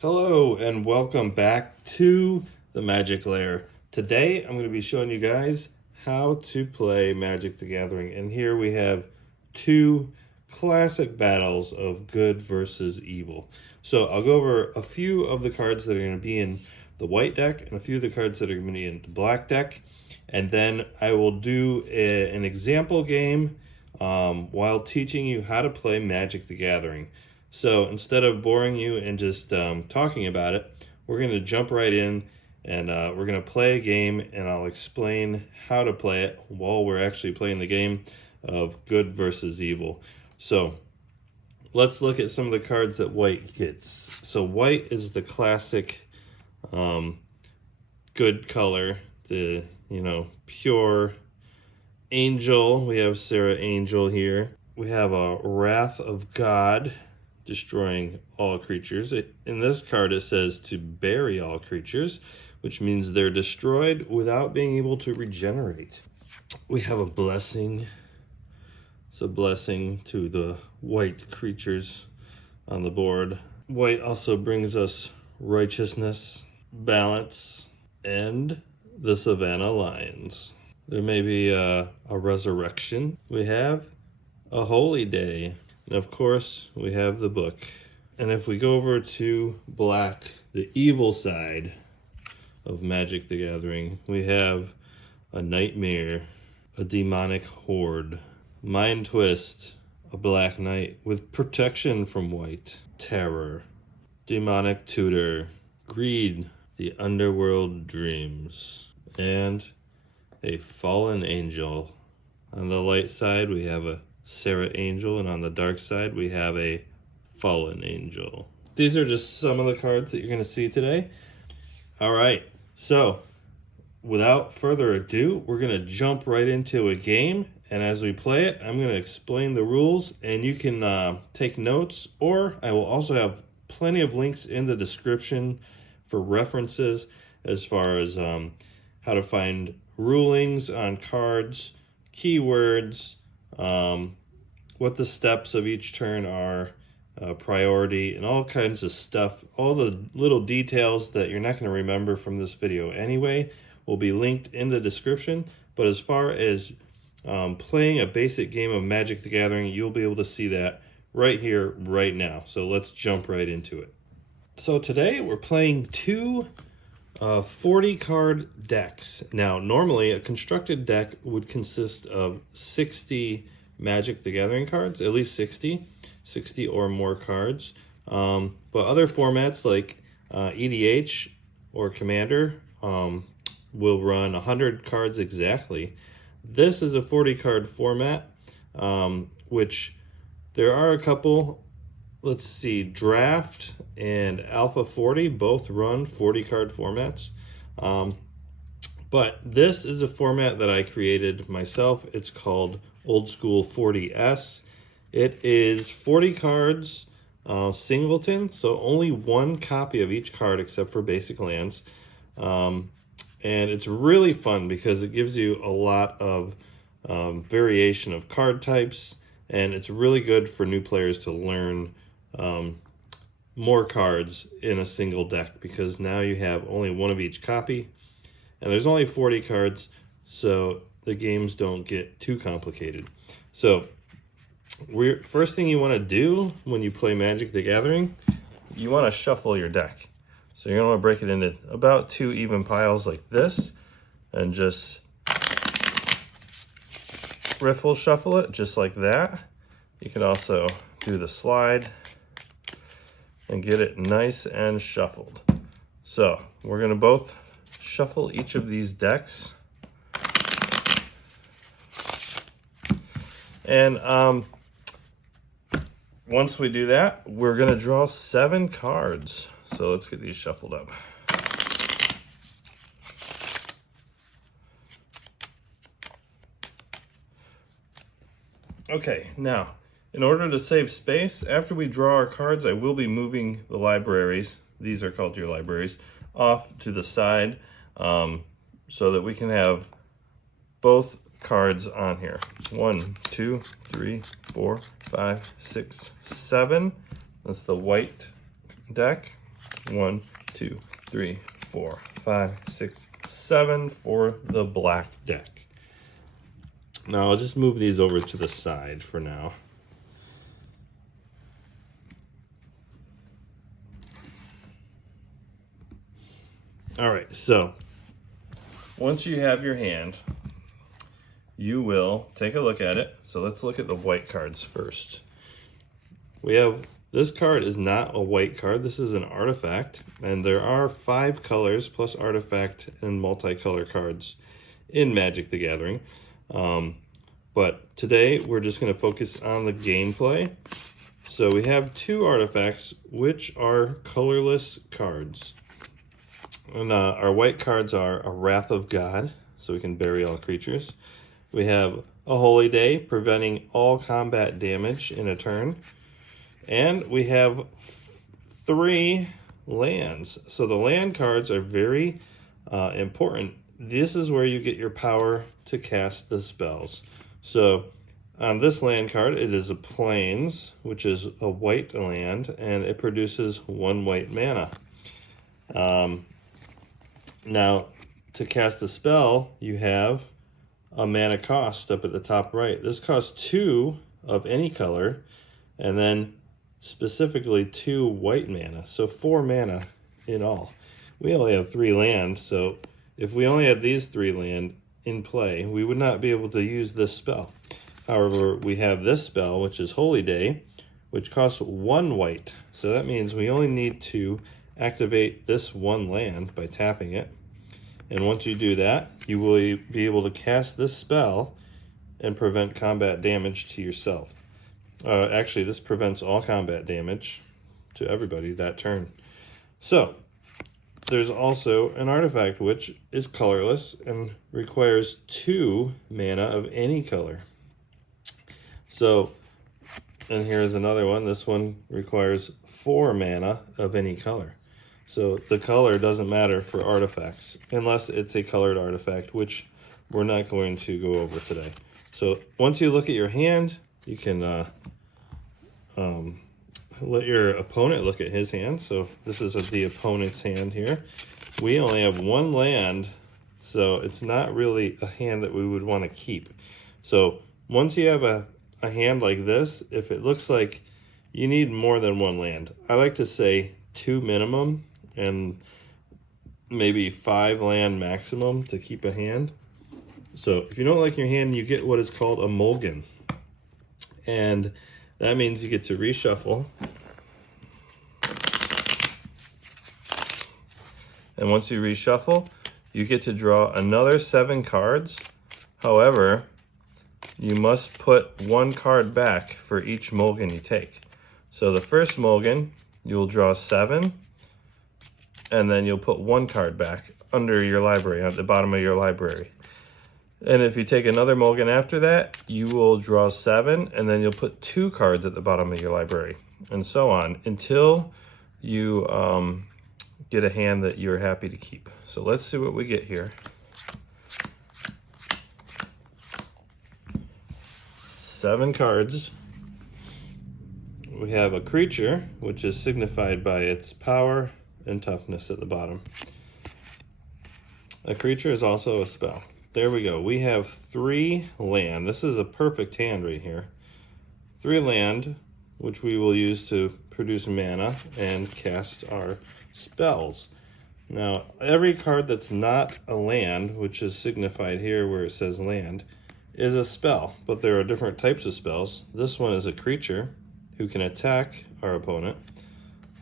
Hello and welcome back to the Magic Lair. Today I'm going to be showing you guys how to play Magic the Gathering, and here we have two classic battles of good versus evil. So I'll go over a few of the cards that are going to be in the white deck and a few of the cards that are going to be in the black deck, and then I will do an example game while teaching you how to play Magic the Gathering. So instead of boring you and just talking about it, we're going to jump right in and we're going to play a game, and I'll explain how to play it while we're actually playing the game of good versus evil. So let's look at some of the cards that white gets. So white is the classic good color, the pure angel. We have Serra Angel here. We have a Wrath of God, destroying all creatures. In this card it says to bury all creatures, which means they're destroyed without being able to regenerate. We have a Blessing. It's a blessing to the white creatures on the board. White also brings us Righteousness, Balance, and the Savannah Lions. There may be a Resurrection. We have a Holy Day. And of course, we have the book. And if we go over to black, the evil side of Magic the Gathering, we have a Nightmare, a Demonic Horde, Mind Twist, a Black Knight with protection from white, Terror, Demonic Tutor, Greed, the Underworld Dreams, and a Fallen Angel. On the light side, we have a Serra Angel, and on the dark side we have a Fallen Angel. These are just some of the cards that you're going to see today. All right, so without further ado, we're going to jump right into a game, and as we play it, I'm going to explain the rules, and you can take notes, or I will also have plenty of links in the description for references as far as how to find rulings on cards, keywords, what the steps of each turn are, priority, and all kinds of stuff. All the little details that you're not going to remember from this video anyway will be linked in the description. But as far as playing a basic game of Magic the Gathering, you'll be able to see that right here, right now. So let's jump right into it. So today we're playing two 40 card decks. Now, normally a constructed deck would consist of 60 Magic the Gathering cards, at least 60 or more cards. But other formats like EDH or Commander will run 100 cards exactly. This is a 40 card format, which there are a couple. Let's see, Draft and Alpha 40 both run 40 card formats. But this is a format that I created myself. It's called Old School 40S. It is 40 cards, singleton, so only one copy of each card except for basic lands. And it's really fun because it gives you a lot of variation of card types, and it's really good for new players to learn more cards in a single deck, because now you have only one of each copy, and there's only 40 cards, so the games don't get too complicated. So first thing you want to do when you play Magic the Gathering, you want to shuffle your deck. So you're going to want to break it into about 2 even piles like this, and just riffle shuffle it just like that. You can also do the slide and get it nice and shuffled. So we're going to both shuffle each of these decks. And once we do that, we're going to draw 7 cards. So let's get these shuffled up. Okay, now, in order to save space, after we draw our cards, I will be moving the libraries, these are called your libraries, off to the side so that we can have both cards on here. 1, 2, 3, 4, 5, 6, 7. That's the white deck. 1, 2, 3, 4, 5, 6, 7 for the black deck. Now I'll just move these over to the side for now. All right, so once you have your hand, you will take a look at it. So let's look at the white cards first. We have, this card is not a white card. This is an artifact, and there are 5 colors plus artifact and multicolor cards in Magic the Gathering. But today we're just going to focus on the gameplay. So we have 2 artifacts, which are colorless cards. And our white cards are a Wrath of God, so we can bury all creatures. We have a Holy Day, preventing all combat damage in a turn. And we have 3 lands. So the land cards are very important. This is where you get your power to cast the spells. So on this land card, it is a Plains, which is a white land, and it produces 1 white mana. Now, to cast a spell, you have a mana cost up at the top right. This costs 2 of any color, and then specifically 2 white mana, so 4 mana in all. We only have 3 lands, so if we only had these 3 land in play, we would not be able to use this spell. However, we have this spell, which is Holy Day, which costs 1 white. So that means we only need to activate this 1 land by tapping it. And once you do that, you will be able to cast this spell and prevent combat damage to yourself. Actually, this prevents all combat damage to everybody that turn. So, there's also an artifact which is colorless and requires 2 mana of any color. So, and here's another one. This one requires 4 mana of any color. So the color doesn't matter for artifacts, unless it's a colored artifact, which we're not going to go over today. So once you look at your hand, you can let your opponent look at his hand. So this is the opponent's hand here. We only have 1 land, so it's not really a hand that we would want to keep. So once you have a hand like this, if it looks like you need more than 1 land, I like to say 2 minimum and maybe 5 land maximum to keep a hand. So if you don't like your hand, you get what is called a mulligan. And that means you get to reshuffle. And once you reshuffle, you get to draw another 7 cards. However, you must put 1 card back for each mulligan you take. So the first mulligan, you'll draw 7, and then you'll put 1 card back under your library, at the bottom of your library. And if you take another mulligan after that, you will draw 7, and then you'll put 2 cards at the bottom of your library, and so on, until you get a hand that you're happy to keep. So let's see what we get here. 7 cards. We have a creature, which is signified by its power and toughness at the bottom. A creature is also a spell. There we go. We have 3 land. This is a perfect hand right here. 3 land, which we will use to produce mana and cast our spells. Now, every card that's not a land, which is signified here where it says land, is a spell, but there are different types of spells. This one is a creature who can attack our opponent.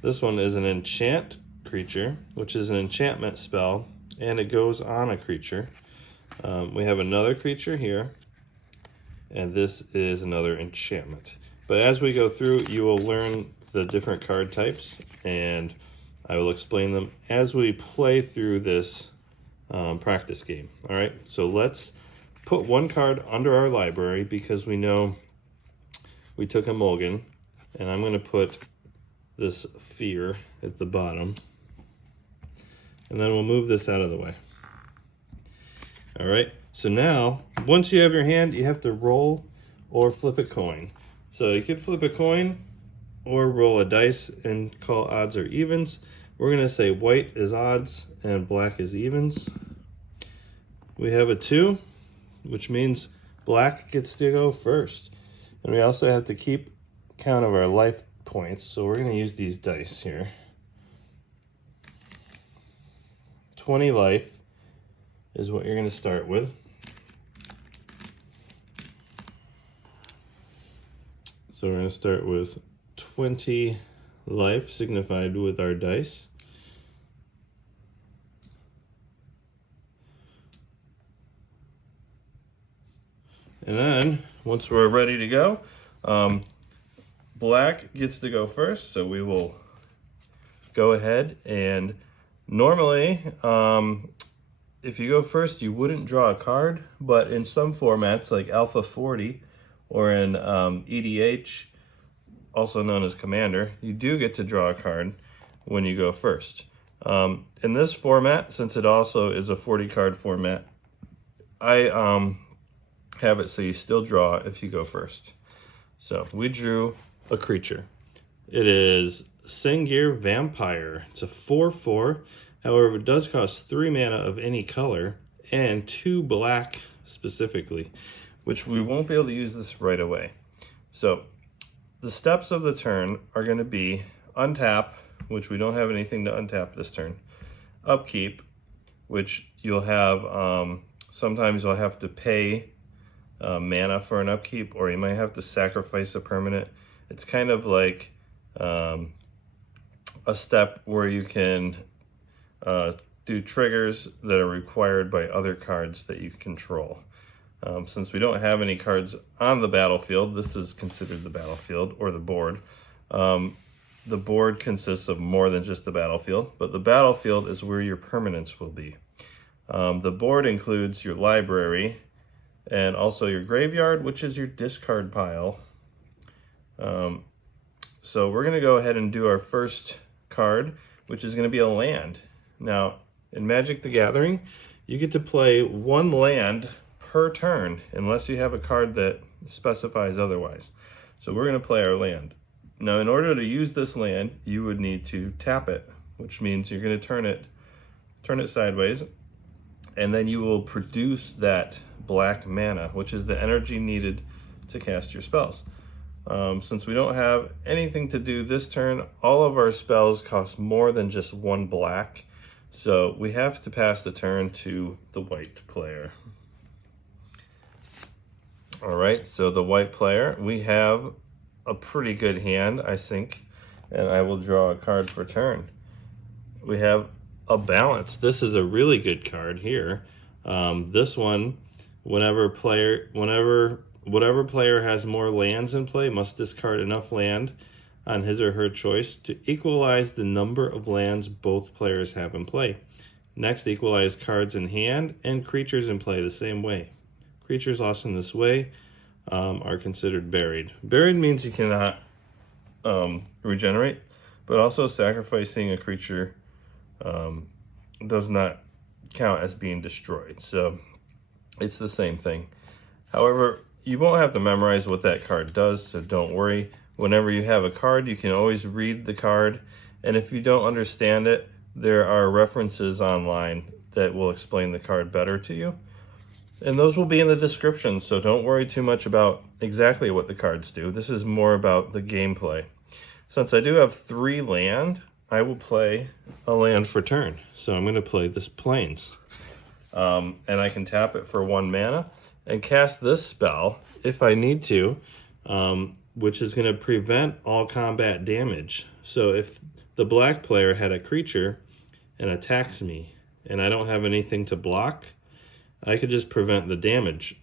This one is an enchant creature, which is an enchantment spell, and it goes on a creature. We have another creature here, and this is another enchantment. But as we go through, you will learn the different card types, and I will explain them as we play through this practice game. All right, so let's put 1 card under our library because we know we took a mulligan, and I'm going to put this Fear at the bottom, and then we'll move this out of the way. All right, so now once you have your hand, you have to roll or flip a coin. So you could flip a coin or roll a dice and call odds or evens. we're going to say white is odds and black is evens. We have a 2, which means black gets to go first. And we also have to keep count of our life points, so we're going to use these dice here. 20 life is what you're going to start with. So we're going to start with 20 life, signified with our dice. And then, once we're ready to go, black gets to go first, so we will go ahead and normally, if you go first, you wouldn't draw a card, but in some formats like Alpha 40 or in EDH, also known as Commander, you do get to draw a card when you go first. In this format, since it also is a 40 card format, I have it so you still draw if you go first. So we drew a creature. It is Sengir Vampire. It's a 4/4. However, it does cost 3 mana of any color and 2 black specifically, which we won't be able to use this right away. So the steps of the turn are going to be untap, which we don't have anything to untap this turn. Upkeep, which you'll have, sometimes you'll have to pay mana for an upkeep, or you might have to sacrifice a permanent. It's kind of like a step where you can do triggers that are required by other cards that you control. Since we don't have any cards on the battlefield, this is considered the battlefield or the board. The board consists of more than just the battlefield, but the battlefield is where your permanents will be. The board includes your library and also your graveyard, which is your discard pile. So we're going to go ahead and do our first card, which is going to be a land. Now, in Magic the Gathering, you get to play 1 land per turn, unless you have a card that specifies otherwise. So we're going to play our land. Now, in order to use this land, you would need to tap it, which means you're going to turn it sideways, and then you will produce that black mana, which is the energy needed to cast your spells. Since we don't have anything to do this turn, all of our spells cost more than just 1 black, so we have to pass the turn to the white player. All right, so the white player, we have a pretty good hand, I think, and I will draw a card for turn. We have a balance. This is a really good card here. This one, whatever player has more lands in play must discard enough land on his or her choice to equalize the number of lands both players have in play. Next, equalize cards in hand and creatures in play the same way. Creatures lost in this way are considered buried. Buried means you cannot regenerate, but also sacrificing a creature does not count as being destroyed. So it's the same thing. However, you won't have to memorize what that card does, so don't worry. Whenever you have a card, you can always read the card, and if you don't understand it, there are references online that will explain the card better to you. And those will be in the description, so don't worry too much about exactly what the cards do. This is more about the gameplay. Since I do have 3 land, I will play a land for turn. So I'm going to play this Plains. And I can tap it for 1 mana and cast this spell if I need to, which is going to prevent all combat damage. So if the black player had a creature and attacks me and I don't have anything to block, I could just prevent the damage.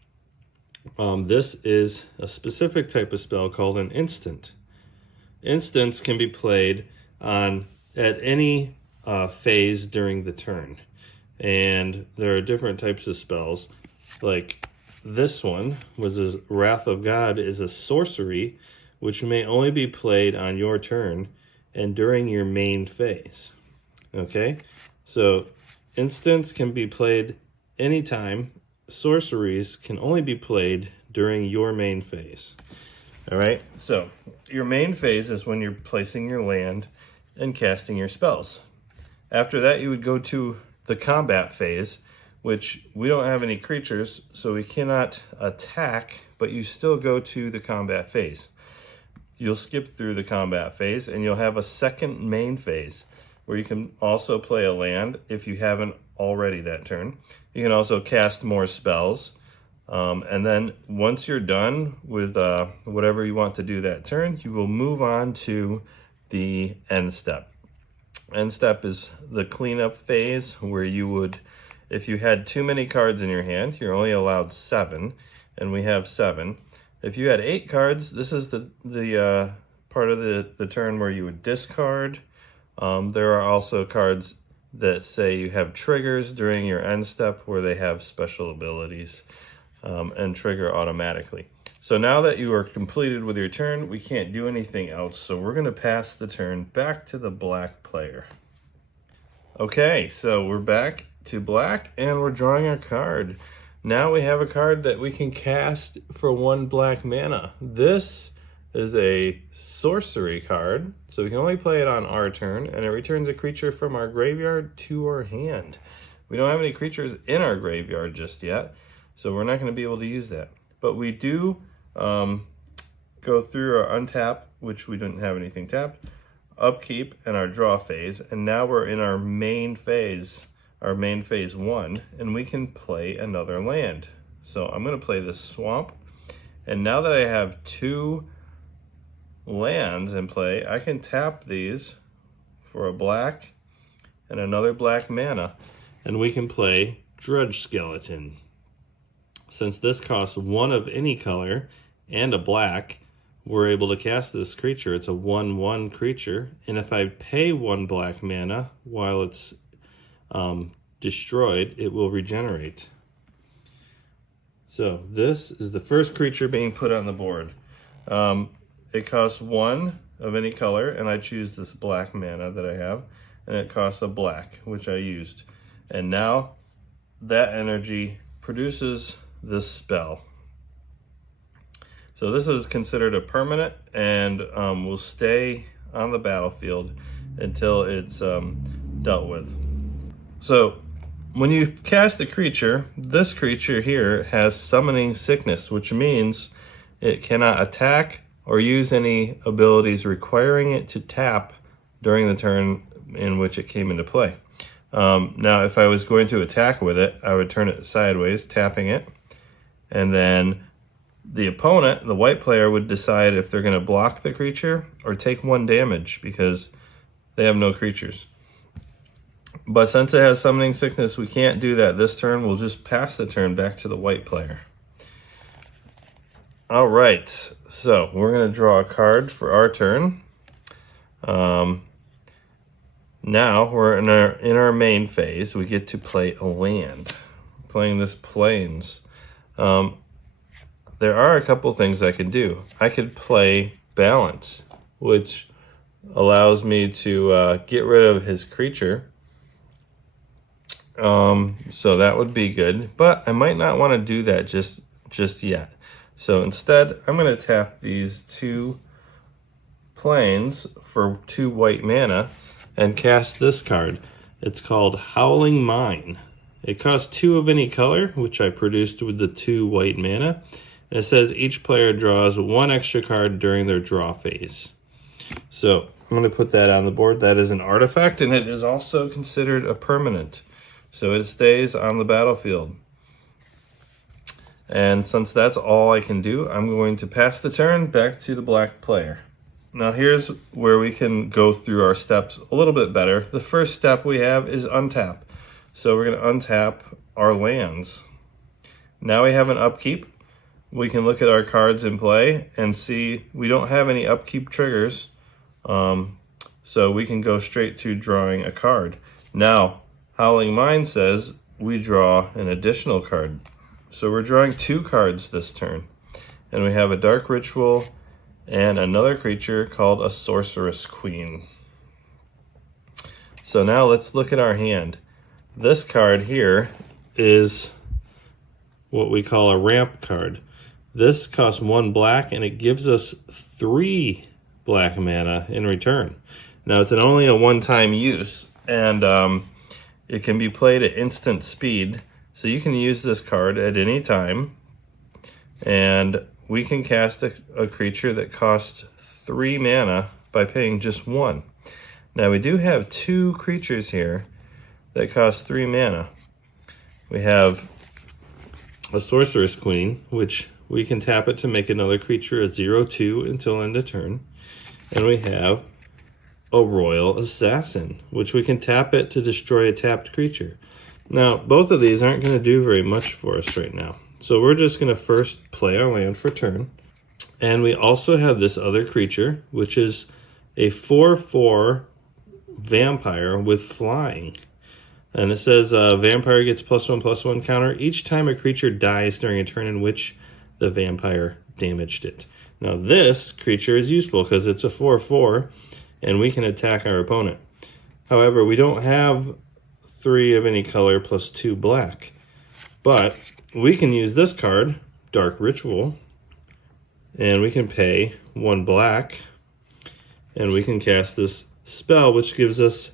This is a specific type of spell called an instant. Instants can be played at any phase during the turn. And there are different types of spells. Like this one, was a Wrath of God, is a sorcery which may only be played on your turn and during your main phase. Okay? So instants can be played anytime. Sorceries can only be played during your main phase. All right, so your main phase is when you're placing your land and casting your spells. After that, you would go to the combat phase, which we don't have any creatures, so we cannot attack, but you still go to the combat phase. You'll skip through the combat phase and you'll have a second main phase where you can also play a land if you haven't already that turn. You can also cast more spells. And then once you're done with whatever you want to do that turn, you will move on to the end step. End step is the cleanup phase where you would, if you had too many cards in your hand, you're only allowed 7, and we have 7. If you had 8 cards, this is the part of the turn where you would discard. There are also cards that say you have triggers during your end step where they have special abilities and trigger automatically. So now that you are completed with your turn, we can't do anything else. So we're going to pass the turn back to the black player. Okay, so we're back to black and we're drawing our card. Now we have a card that we can cast for 1 black mana. This is a sorcery card, so we can only play it on our turn, and it returns a creature from our graveyard to our hand. We don't have any creatures in our graveyard just yet, so we're not going to be able to use that. But we do go through our untap, which we didn't have anything tapped, upkeep, and our draw phase, and now we're in our main phase. Our main phase 1, and we can play another land. So I'm going to play this swamp, and now that I have 2 lands in play, I can tap these for a black and another black mana, and we can play Drudge Skeleton. Since this costs 1 of any color and a black, we're able to cast this creature. It's a 1/1 creature, and if I pay 1 black mana while it's destroyed, it will regenerate. So this is the first creature being put on the board. It costs 1 of any color, and I choose this black mana that I have, and it costs a black, which I used. And now that energy produces this spell. So this is considered a permanent and will stay on the battlefield until it's dealt with. So when you cast a creature, this creature here has Summoning Sickness, which means it cannot attack or use any abilities requiring it to tap during the turn in which it came into play. Now, if I was going to attack with it, I would turn it sideways, tapping it, and then the opponent, the white player, would decide if they're going to block the creature or take 1 damage because they have no creatures. But since it has Summoning Sickness, we can't do that this turn. We'll just pass the turn back to the white player. All right, so we're going to draw a card for our turn. Now we're in our main phase. We get to play a land. Playing this Plains. There are a couple things I can do. I could play Balance, which allows me to get rid of his creature. So that would be good, but I might not want to do that just yet. So instead, I'm going to tap these 2 plains for 2 white mana and cast this card. It's called Howling Mine. It costs 2 of any color, which I produced with the 2 white mana. And it says each player draws 1 extra card during their draw phase. So I'm going to put that on the board. That is an artifact, and it is also considered a permanent. So it stays on the battlefield. And since that's all I can do, I'm going to pass the turn back to the black player. Now here's where we can go through our steps a little bit better. The first step we have is untap. So we're going to untap our lands. Now we have an upkeep. We can look at our cards in play and see we don't have any upkeep triggers. So we can go straight to drawing a card. Now, Howling Mine says we draw an additional card. So we're drawing 2 cards this turn. And we have a Dark Ritual and another creature called a Sorceress Queen. So now let's look at our hand. This card here is what we call a ramp card. This costs 1 black and it gives us 3 black mana in return. Now it's only a one-time use, and it can be played at instant speed. So you can use this card at any time, and we can cast a creature that costs 3 mana by paying just 1. Now we do have 2 creatures here that cost 3 mana. We have a Sorceress Queen, which we can tap it to make another creature a 0/2 until end of turn. And we have a Royal Assassin, which we can tap it to destroy a tapped creature. Now, both of these aren't going to do very much for us right now. So we're just going to first play our land for turn. And we also have this other creature, which is a 4/4 vampire with flying. And it says vampire gets +1/+1 counter each time a creature dies during a turn in which the vampire damaged it. Now this creature is useful because it's a 4/4 and we can attack our opponent. However, we don't have 3 of any color plus 2 black. But we can use this card, Dark Ritual, and we can pay 1 black, and we can cast this spell, which gives us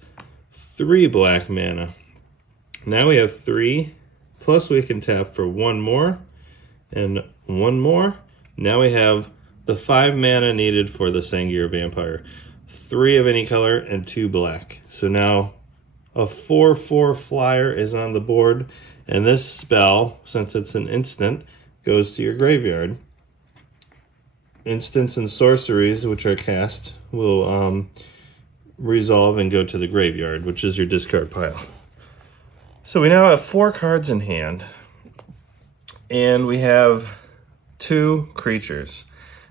3 black mana. Now we have 3, plus we can tap for 1 more, and 1 more. Now we have the 5 mana needed for the Sengir Vampire. 3 of any color and 2 black. So now a 4/4 flyer is on the board, and this spell, since it's an instant, goes to your graveyard. Instants and sorceries which are cast will resolve and go to the graveyard, which is your discard pile. So we now have 4 cards in hand, and we have 2 creatures.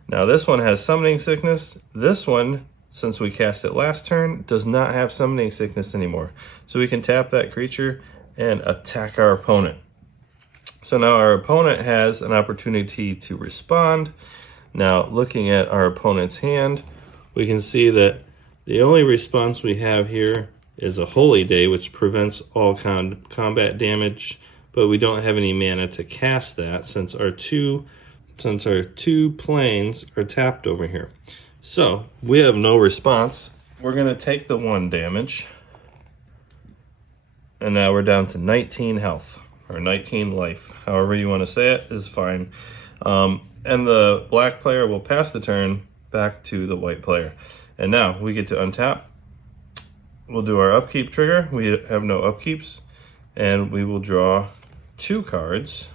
Now this one has Summoning Sickness. This one, since we cast it last turn, does not have Summoning Sickness anymore. So we can tap that creature and attack our opponent. So now our opponent has an opportunity to respond. Now looking at our opponent's hand, we can see that the only response we have here is a Holy Day, which prevents all combat damage, but we don't have any mana to cast that since our two planes are tapped over here. So we have no response. We're going to take the 1 damage, and now we're down to 19 health, or 19 life. However you want to say it is fine. And the black player will pass the turn back to the white player. And now we get to untap. We'll do our upkeep trigger. We have no upkeeps, and we will draw 2 cards.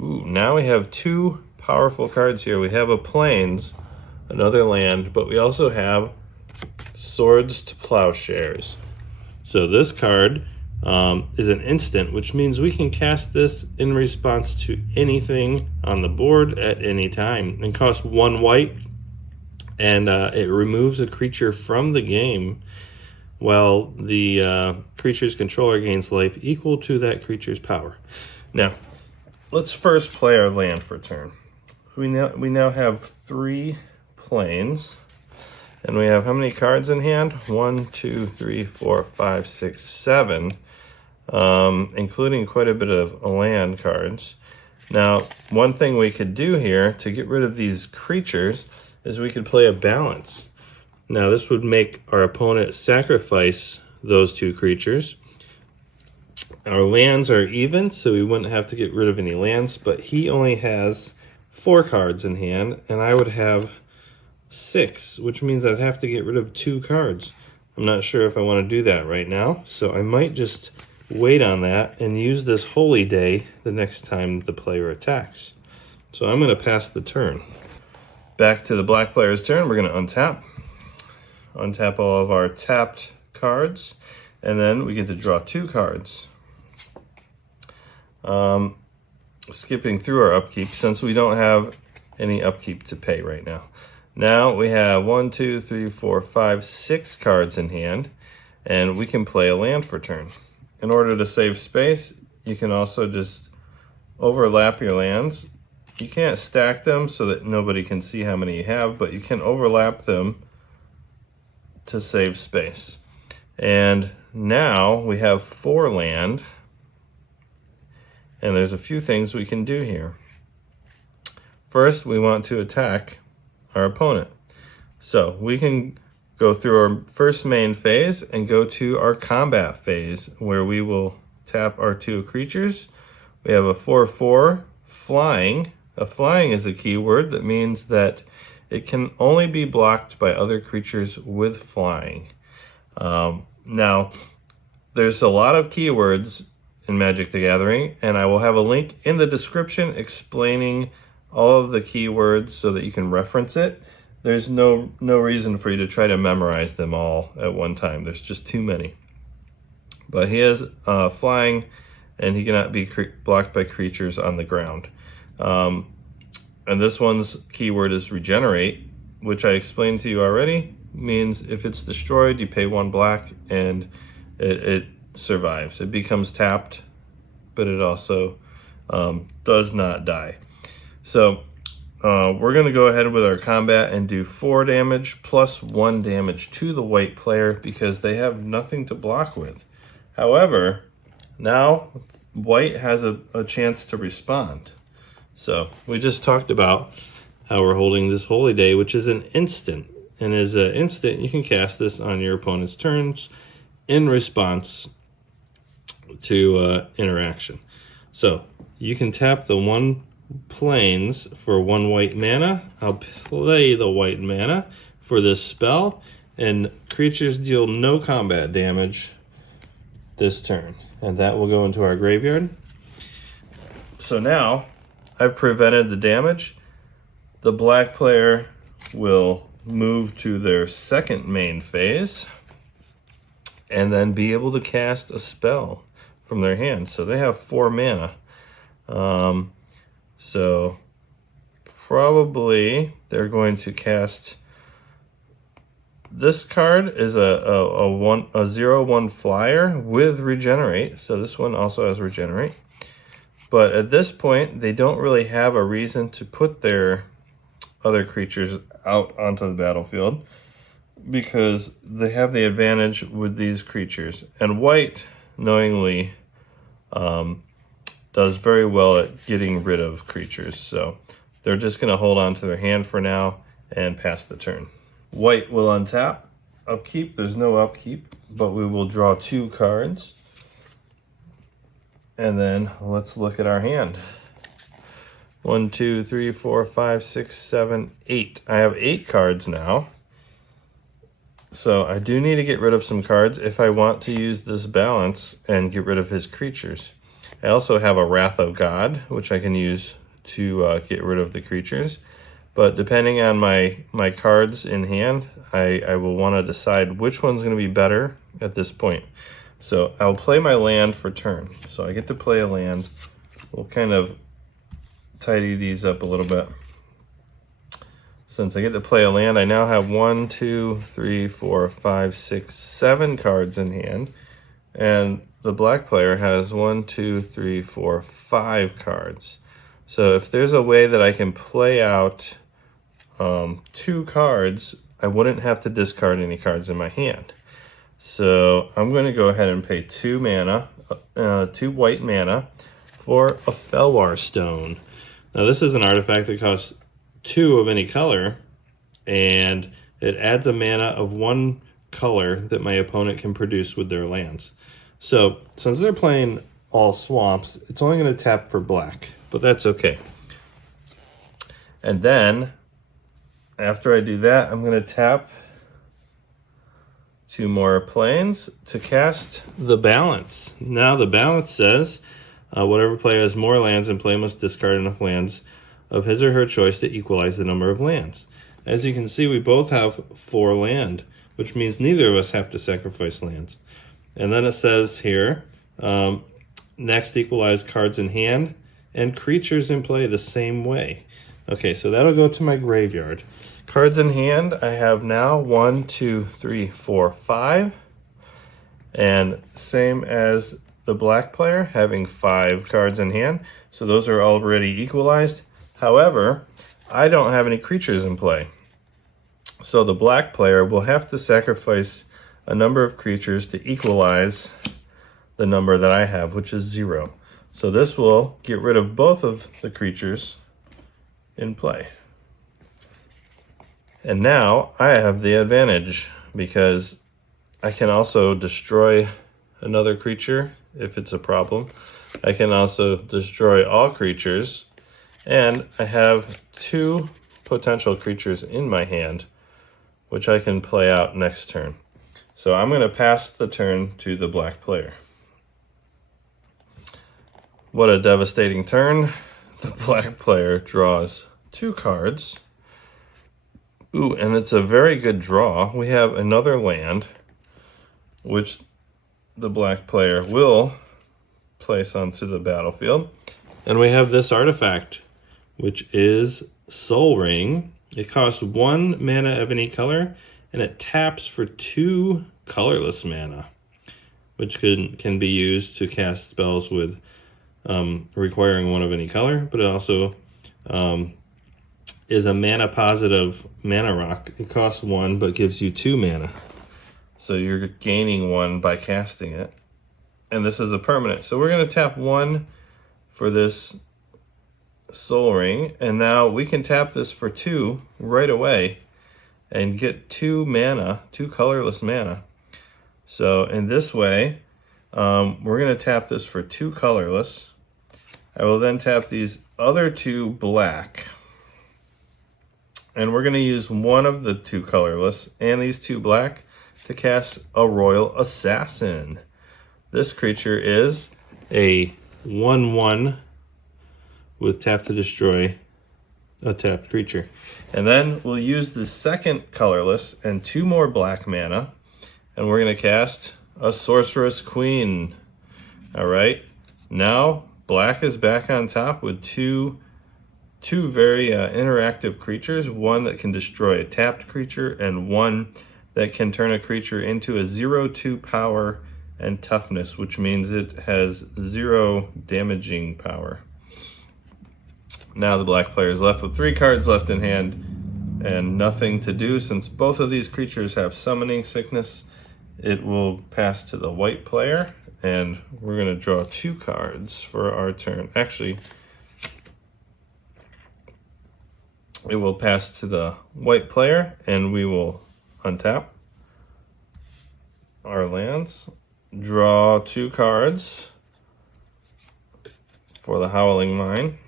Ooh, now we have 2 powerful cards here. We have a Plains, another land, but we also have Swords to Plowshares. So this card is an instant, which means we can cast this in response to anything on the board at any time. It costs 1 white, and it removes a creature from the game while the creature's controller gains life equal to that creature's power. Now, let's first play our land for turn. We now have 3 plains, and we have how many cards in hand? 1, 2, 3, 4, 5, 6, 7, including quite a bit of land cards. Now, one thing we could do here to get rid of these creatures is we could play a balance. Now, this would make our opponent sacrifice those 2 creatures. Our lands are even, so we wouldn't have to get rid of any lands, but he only has 4 cards in hand, and I would have 6, which means I'd have to get rid of 2 cards. I'm not sure if I want to do that right now, so I might just wait on that and use this Holy Day the next time the player attacks. So I'm going to pass the turn. Back to the black player's turn. We're going to untap all of our tapped cards, and then we get to draw 2 cards. Skipping through our upkeep since we don't have any upkeep to pay right now. Now we have 1, 2, 3, 4, 5, 6 cards in hand, and we can play a land for turn. In order to save space, you can also just overlap your lands. You can't stack them so that nobody can see how many you have, but you can overlap them to save space. And now we have 4 land, and there's a few things we can do here. First, we want to attack our opponent. So we can go through our first main phase and go to our combat phase, where we will tap our 2 creatures. We have a 4/4 flying. A flying is a keyword that means that it can only be blocked by other creatures with flying. Now, there's a lot of keywords in Magic the Gathering, and I will have a link in the description explaining all of the keywords so that you can reference it. There's no reason for you to try to memorize them all at one time. There's just too many. But he has flying, and he cannot be blocked by creatures on the ground. And this one's keyword is regenerate, which I explained to you already. Means if it's destroyed, you pay 1 black, and it survives. It becomes tapped, but it also does not die. So we're going to go ahead with our combat and do 4 damage plus 1 damage to the white player because they have nothing to block with. However, now white has a chance to respond. So we just talked about how we're holding this Holy Day, which is an instant. And as an instant, you can cast this on your opponent's turns in response to interaction. So you can tap the 1 plains for 1 white mana. I'll play the white mana for this spell, and creatures deal no combat damage this turn. And that will go into our graveyard. So now I've prevented the damage. The black player will move to their second main phase and then be able to cast a spell from their hand. So they have 4 mana. So probably they're going to cast. This card is a 0/1 flyer with regenerate. So this one also has regenerate. But at this point, they don't really have a reason to put their other creatures out onto the battlefield because they have the advantage with these creatures. And white, knowingly, does very well at getting rid of creatures. So they're just going to hold on to their hand for now and pass the turn. White will untap. Upkeep, there's no upkeep, but we will draw 2 cards. And then let's look at our hand. 1, 2, 3, 4, 5, 6, 7, 8. I have 8 cards now. So I do need to get rid of some cards if I want to use this balance and get rid of his creatures. I also have a Wrath of God, which I can use to get rid of the creatures. But depending on my cards in hand, I will want to decide which one's going to be better at this point. So I'll play my land for turn. So I get to play a land. We'll kind of tidy these up a little bit. Since I get to play a land, I now have 1, 2, 3, 4, 5, 6, 7 cards in hand. And the black player has 1, 2, 3, 4, 5 cards. So if there's a way that I can play out 2 cards, I wouldn't have to discard any cards in my hand. So I'm going to go ahead and pay 2 mana, 2 white mana for a Felwar Stone. Now this is an artifact that costs 2 of any color, and it adds a mana of 1 color that my opponent can produce with their lands. So since they're playing all swamps, it's only going to tap for black, but that's okay. And then after I do that, I'm going to tap 2 more plains to cast the balance. Now the balance says whatever player has more lands in play must discard enough lands of his or her choice to equalize the number of lands. As you can see, we both have 4 land, which means neither of us have to sacrifice lands. And then it says here, next equalize cards in hand and creatures in play the same way. Okay, so that'll go to my graveyard. Cards in hand, I have now 1, 2, 3, 4, 5. And same as the black player, having 5 cards in hand. So those are already equalized. However, I don't have any creatures in play. So the black player will have to sacrifice a number of creatures to equalize the number that I have, which is 0. So this will get rid of both of the creatures in play. And now I have the advantage because I can also destroy another creature if it's a problem. I can also destroy all creatures, and I have 2 potential creatures in my hand, which I can play out next turn. So I'm going to pass the turn to the black player. What a devastating turn. The black player draws 2 cards. Ooh, and it's a very good draw. We have another land, which the black player will place onto the battlefield. And we have this artifact, which is Sol Ring. It costs 1 mana of any color, and it taps for 2 colorless mana, which can be used to cast spells with requiring 1 of any color, but it also is a mana positive mana rock. It costs 1 but gives you 2 mana. So you're gaining 1 by casting it. And this is a permanent. So we're going to tap 1 for this Sol Ring, and now we can tap this for 2 right away and get 2 mana, 2 colorless mana. So in this way, we're going to tap this for 2 colorless. I will then tap these other 2 black. And we're going to use 1 of the 2 colorless and these 2 black to cast a Royal Assassin. This creature is a 1/1 with tap to destroy a tapped creature. And then we'll use the second colorless and 2 more black mana, and we're going to cast a Sorceress Queen. All right, now black is back on top with two very interactive creatures, 1 that can destroy a tapped creature and 1 that can turn a creature into a 0/2 power and toughness, which means it has 0 damaging power. Now the black player is left with 3 cards left in hand and nothing to do. Since both of these creatures have summoning sickness, it will pass to the white player, and we're going to draw 2 cards for our turn. Actually, it will pass to the white player, and we will untap our lands, draw 2 cards for the Howling Mine.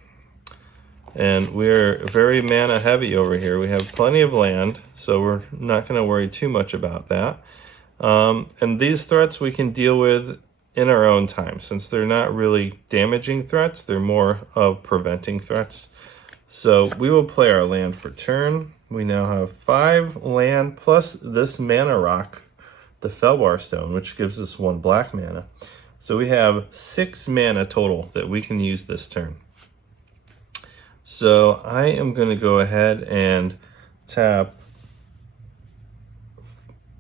And we're very mana heavy over here. We have plenty of land, so we're not going to worry too much about that. And these threats we can deal with in our own time. Since they're not really damaging threats, they're more of preventing threats. So we will play our land for turn. We now have 5 land plus this mana rock, the Felwar Stone, which gives us 1 black mana. So we have 6 mana total that we can use this turn. So I am going to go ahead and tap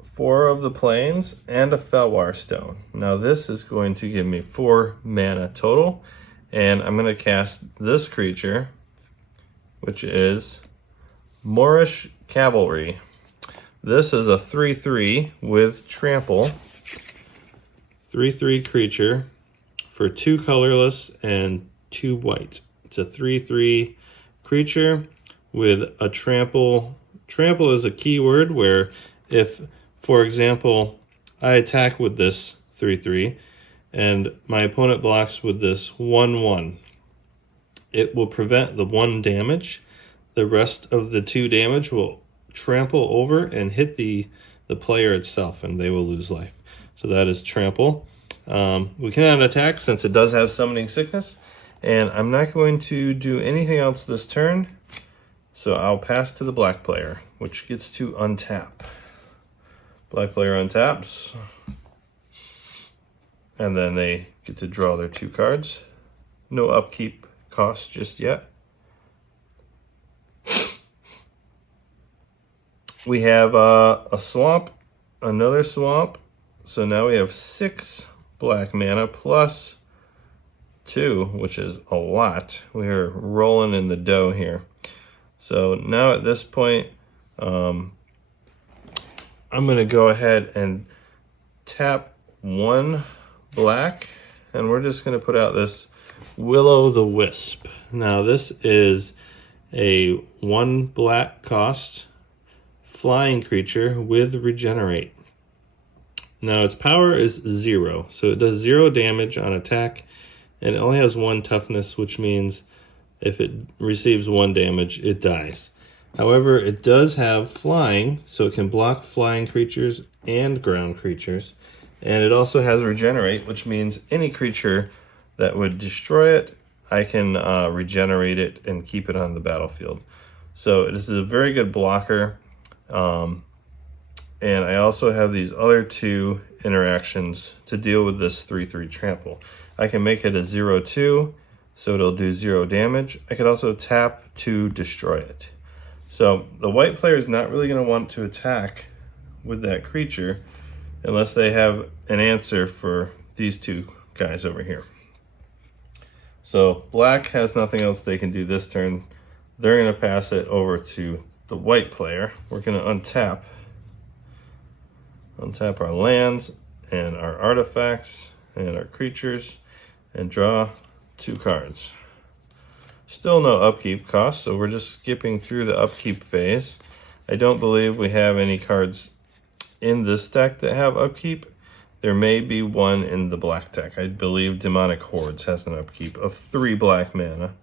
4 of the plains and a Felwar Stone. Now this is going to give me 4 mana total, and I'm going to cast this creature, which is Moorish Cavalry. This is a 3/3 with trample. 3/3 creature for 2 colorless and 2 white. It's a 3/3 creature with a trample. Trample is a keyword where if, for example, I attack with this 3/3 and my opponent blocks with this 1/1, it will prevent the 1 damage. The rest of the 2 damage will trample over and hit the player itself, and they will lose life. So that is trample. We cannot attack since it does have summoning sickness, and I'm not going to do anything else this turn, so I'll pass to the black player, which gets to untap. Black player untaps, and then they get to draw their 2 cards. No upkeep cost just yet. We have a swamp, another swamp, so now we have 6 black mana plus 2, which is a lot. We're rolling in the dough here. So now at this point, I'm going to go ahead and tap 1 black, and we're just going to put out this Will-o'-the-Wisp. Now this is a 1 black cost flying creature with regenerate. Now its power is 0, so it does 0 damage on attack, and it only has 1 toughness, which means if it receives 1 damage, it dies. However, it does have flying, so it can block flying creatures and ground creatures. And it also has regenerate, which means any creature that would destroy it, I can regenerate it and keep it on the battlefield. So this is a very good blocker. And I also have these other 2 interactions to deal with this 3/3 trample. I can make it a 0/2, so it'll do 0 damage. I could also tap to destroy it. So the white player is not really going to want to attack with that creature unless they have an answer for these 2 guys over here. So black has nothing else they can do this turn. They're going to pass it over to the white player. We're going to untap our lands and our artifacts and our creatures and draw 2 cards. Still no upkeep cost, so we're just skipping through the upkeep phase. I don't believe we have any cards in this deck that have upkeep. There may be one in the black deck. I believe Demonic Hordes has an upkeep of 3 black mana.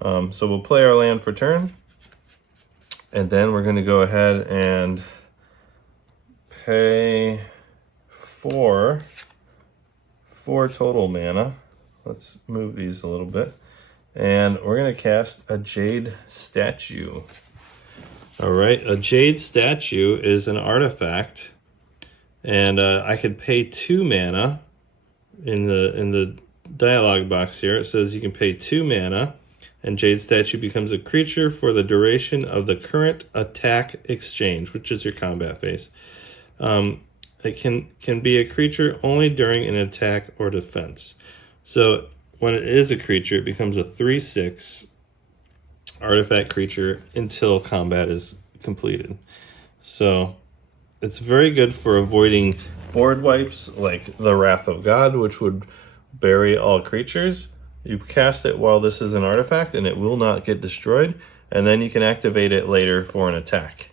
So we'll play our land for turn, and then we're going to go ahead and pay 4 total mana. Let's move these a little bit. And we're going to cast a Jade Statue. All right, a Jade Statue is an artifact. And I could pay 2 mana. In the dialog box here, it says you can pay 2 mana. And Jade Statue becomes a creature for the duration of the current attack exchange, which is your combat phase. It can be a creature only during an attack or defense. So when it is a creature, it becomes a 3/6 artifact creature until combat is completed. So it's very good for avoiding board wipes like the Wrath of God, which would bury all creatures. You cast it while this is an artifact and it will not get destroyed, and then you can activate it later for an attack.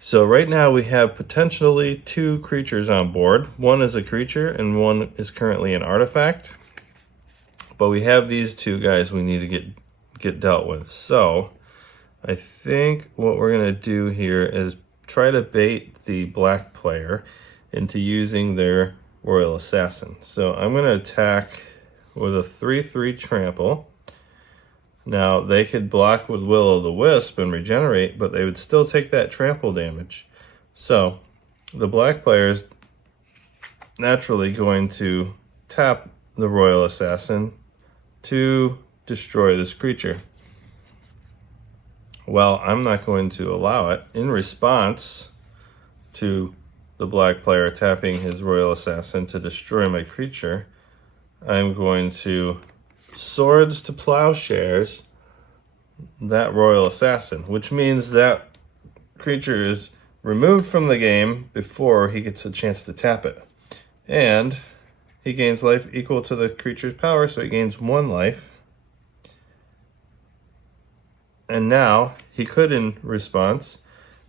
So right now we have potentially 2 creatures on board. One is a creature and one is currently an artifact. But we have these 2 guys we need to get dealt with. So I think what we're going to do here is try to bait the black player into using their Royal Assassin. So I'm going to attack with a 3/3 trample. Now, they could block with Will-O-the-Wisp and regenerate, but they would still take that trample damage. So, the black player is naturally going to tap the Royal Assassin to destroy this creature. Well, I'm not going to allow it. In response to the black player tapping his Royal Assassin to destroy my creature, I'm going to Swords to Plowshares that Royal Assassin, which means that creature is removed from the game before he gets a chance to tap it. And he gains life equal to the creature's power, so he gains 1 life. And now he could, in response,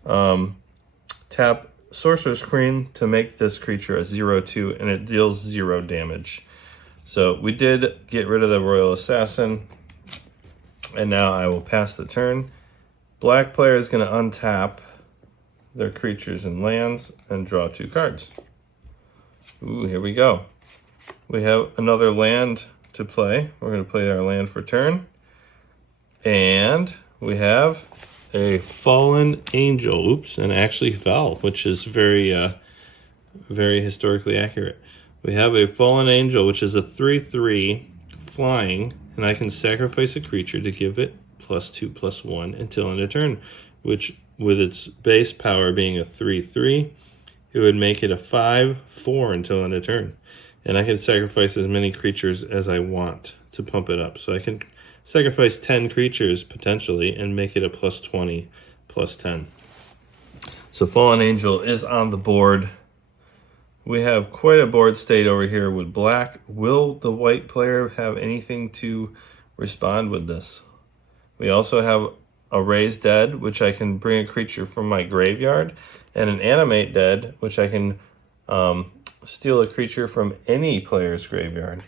tap Sorcerer's Queen to make this creature a 0/2, and it deals 0 damage. So we did get rid of the Royal Assassin, and now I will pass the turn. Black player is going to untap their creatures and lands and draw 2 cards. Ooh, here we go. We have another land to play. We're going to play our land for turn. And we have a Fallen Angel. Oops, and actually fell, which is very historically accurate. We have a Fallen Angel, which is a 3/3 flying, and I can sacrifice a creature to give it +2/+1 until end of turn, which with its base power being a 3/3, it would make it a 5/4 until end of turn. And I can sacrifice as many creatures as I want to pump it up. So I can sacrifice 10 creatures potentially and make it a +20/+10. So Fallen Angel is on the board. We have quite a board state over here with black. Will the white player have anything to respond with this? We also have a Raise Dead, which I can bring a creature from my graveyard, and an Animate Dead, which I can steal a creature from any player's graveyard.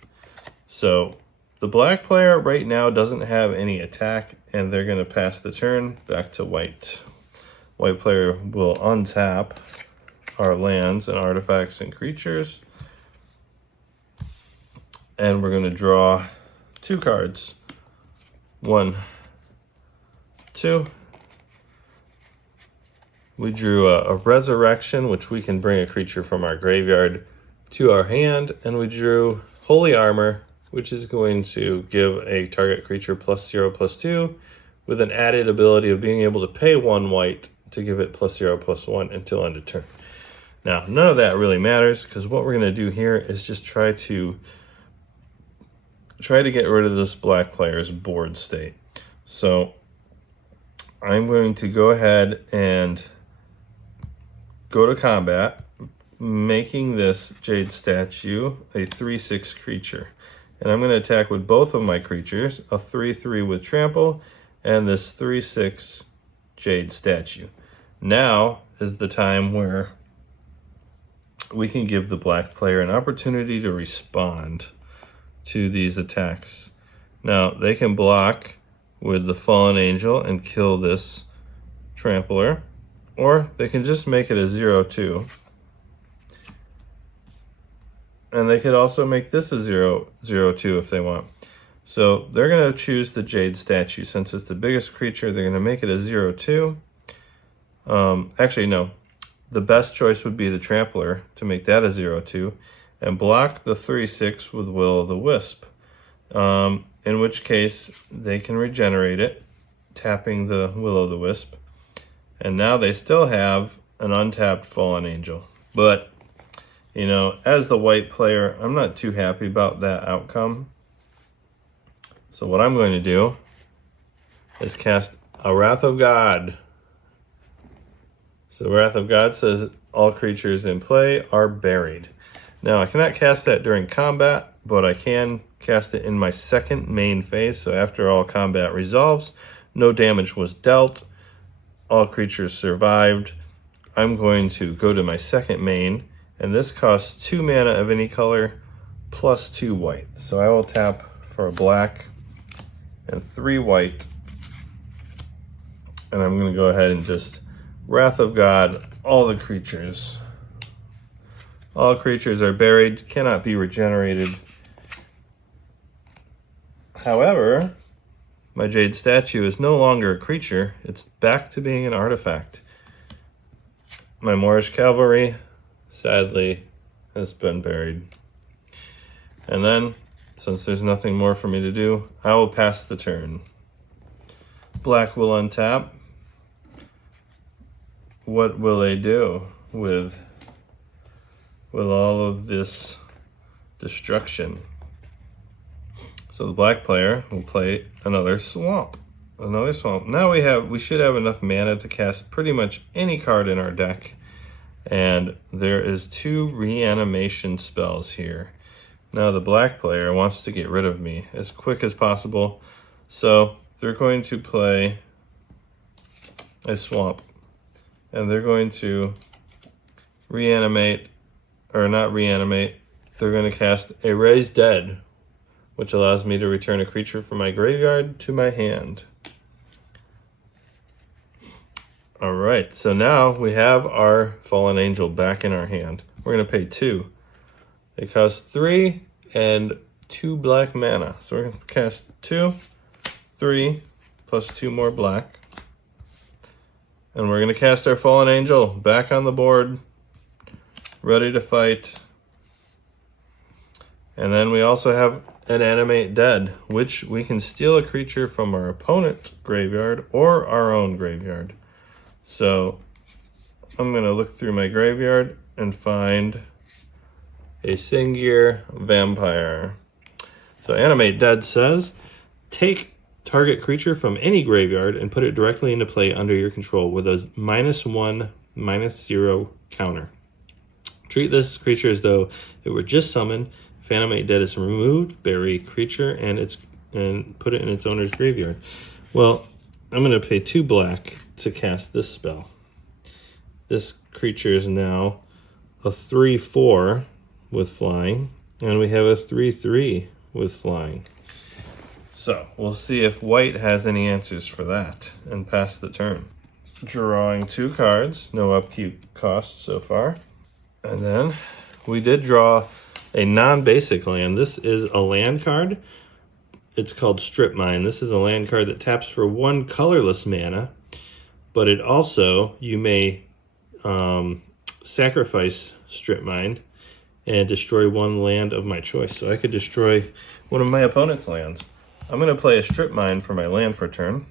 So the black player right now doesn't have any attack, and they're going to pass the turn back to white. White player will untap our lands and artifacts and creatures, and we're going to draw 2 cards. 1, 2. We drew a Resurrection, which we can bring a creature from our graveyard to our hand, and we drew Holy Armor, which is going to give a target creature +0/+2 with an added ability of being able to pay 1 white to give it +0/+1 until end of turn. Now, none of that really matters, because what we're going to do here is just try to get rid of this black player's board state. So I'm going to go ahead and go to combat, making this Jade Statue a 3/6 creature. And I'm going to attack with both of my creatures, a 3/3 with Trample, and this 3/6 Jade Statue. Now is the time where we can give the black player an opportunity to respond to these attacks. Now, they can block with the Fallen Angel and kill this Trampler, or they can just make it a 0/2. And they could also make this a 0/2 if they want. So they're going to choose the Jade Statue. Since it's the biggest creature, they're going to make it a 0/2. Actually, no. The best choice would be the Trampler to make that a 0/2 and block the 3/6 with Will-o'-the-Wisp. In which case, they can regenerate it, tapping the Will-o'-the-Wisp. And now they still have an untapped Fallen Angel. But, you know, as the white player, I'm not too happy about that outcome. So what I'm going to do is cast a Wrath of God. So Wrath of God says all creatures in play are buried. Now, I cannot cast that during combat, but I can cast it in my second main phase. So after all combat resolves, no damage was dealt, all creatures survived. I'm going to go to my second main, and this costs 2 mana of any color plus 2 white. So I will tap for a black and 3 white, and I'm going to go ahead and just Wrath of God all the creatures. All creatures are buried, cannot be regenerated. However, my Jade Statue is no longer a creature. It's back to being an artifact. My Moorish Cavalry, sadly, has been buried. And then, since there's nothing more for me to do, I will pass the turn. Black will untap. What will they do with all of this destruction? So the black player will play another swamp. Now we should have enough mana to cast pretty much any card in our deck. And there is 2 reanimation spells here. Now the black player wants to get rid of me as quick as possible. So they're going to play a swamp. And they're going to reanimate, or not reanimate, they're going to cast a Raise Dead, which allows me to return a creature from my graveyard to my hand. All right, so now we have our Fallen Angel back in our hand. We're going to pay 2. They cost 3 and 2 black mana. So we're going to cast 2, 3, plus 2 more black. And we're going to cast our Fallen Angel back on the board, ready to fight. And then we also have an Animate Dead, which we can steal a creature from our opponent's graveyard or our own graveyard. So I'm going to look through my graveyard and find a Sengir Vampire. So Animate Dead says, take target creature from any graveyard and put it directly into play under your control with a -1/-0 counter. Treat this creature as though it were just summoned. If Animate Dead is removed, bury creature and put it in its owner's graveyard. Well, I'm going to pay 2 black to cast this spell. This creature is now a 3/4 with flying, and we have a 3/3 with flying. So we'll see if white has any answers for that and pass the turn. Drawing 2 cards, no upkeep cost so far. And then we did draw a non-basic land. This is a land card. It's called Strip Mine. This is a land card that taps for 1 colorless mana, but it also, you may sacrifice Strip Mine and destroy 1 land of my choice. So I could destroy one of my opponent's lands. I'm going to play a Strip Mine for my land for turn.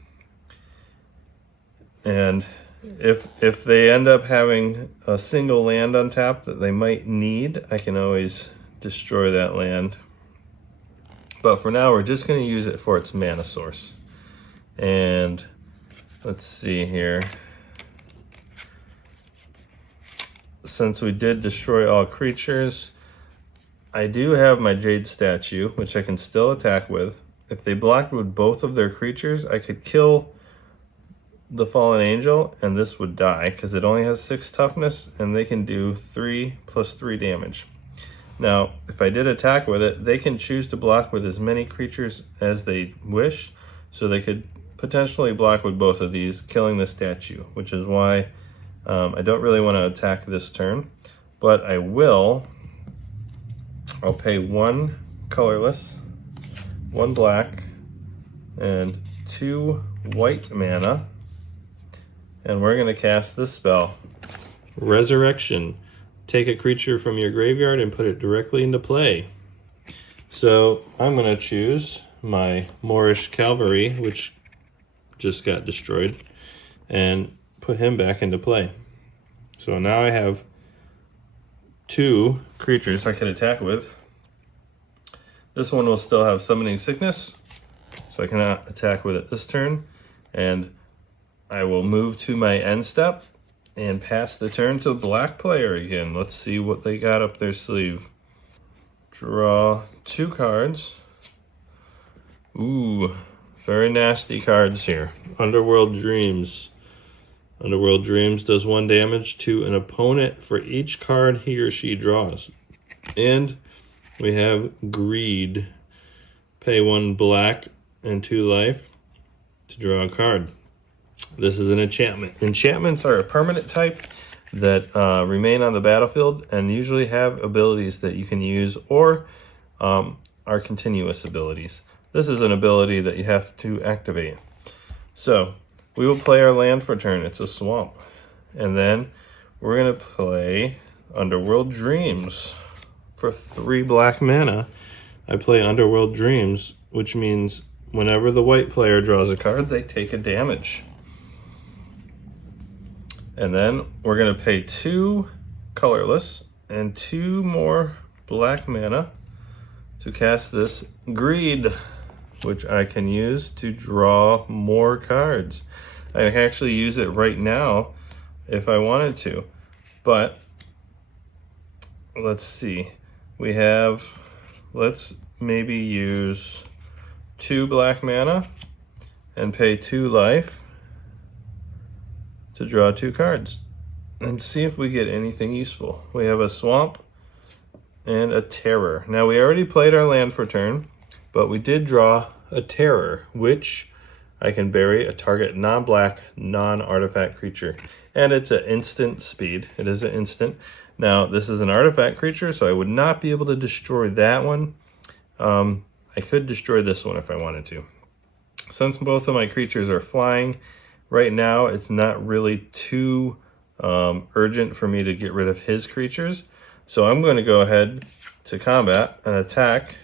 And if they end up having a single land on tap that they might need, I can always destroy that land. But for now, we're just going to use it for its mana source. And let's see here. Since we did destroy all creatures, I do have my Jade Statue, which I can still attack with. If they blocked with both of their creatures, I could kill the Fallen Angel, and this would die, because it only has 6 toughness, and they can do 3 + 3 damage. Now, if I did attack with it, they can choose to block with as many creatures as they wish, so they could potentially block with both of these, killing the statue, which is why I don't really want to attack this turn, but I will. I'll pay 1 colorless, 1 black, and 2 white mana, and we're going to cast this spell. Resurrection. Take a creature from your graveyard and put it directly into play. So I'm going to choose my Moorish Cavalry, which just got destroyed, and put him back into play. So now I have 2 creatures I can attack with. This one will still have Summoning Sickness, so I cannot attack with it this turn. And I will move to my end step and pass the turn to the black player again. Let's see what they got up their sleeve. Draw 2 cards. Ooh, very nasty cards here. Underworld Dreams. Underworld Dreams does 1 damage to an opponent for each card he or she draws. And we have Greed. Pay 1 black and 2 life to draw a card. This is an enchantment. Enchantments are a permanent type that remain on the battlefield and usually have abilities that you can use, or are continuous abilities. This is an ability that you have to activate. So we will play our land for turn. It's a swamp. And then we're going to play Underworld Dreams. For 3 black mana, I play Underworld Dreams, which means whenever the white player draws a card, they take a damage. And then we're going to pay 2 colorless and 2 more black mana to cast this Greed, which I can use to draw more cards. I can actually use it right now if I wanted to. But let's see. We have, let's maybe use 2 black mana and pay 2 life to draw 2 cards and see if we get anything useful. We have a Swamp and a Terror. Now we already played our land for turn, but we did draw a Terror, which I can bury a target non-black, non-artifact creature. And it's an instant speed. It is an instant. Now this is an artifact creature, so I would not be able to destroy that one. I could destroy this one if I wanted to. Since both of my creatures are flying, right now it's not really too urgent for me to get rid of his creatures. So I'm going to go ahead to combat and attack.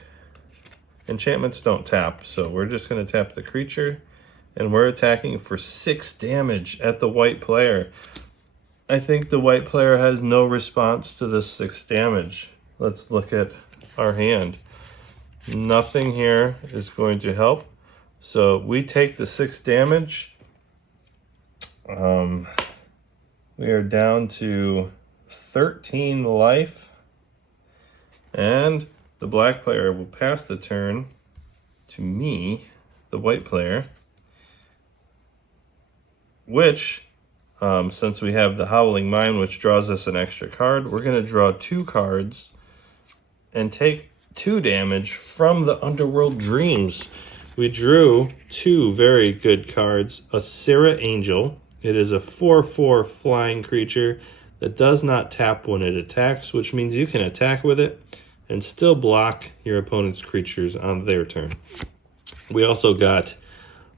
Enchantments don't tap, so we're just going to tap the creature, and we're attacking for 6 damage at the white player. I think the white player has no response to this 6 damage. Let's look at our hand. Nothing here is going to help. So we take the 6 damage. We are down to 13 life. And the black player will pass the turn to me, the white player. which, since we have the Howling Mine, which draws us an extra card, we're going to draw 2 cards and take 2 damage from the Underworld Dreams. We drew 2 very good cards. A Serra Angel. It is a 4/4 flying creature that does not tap when it attacks, which means you can attack with it and still block your opponent's creatures on their turn. We also got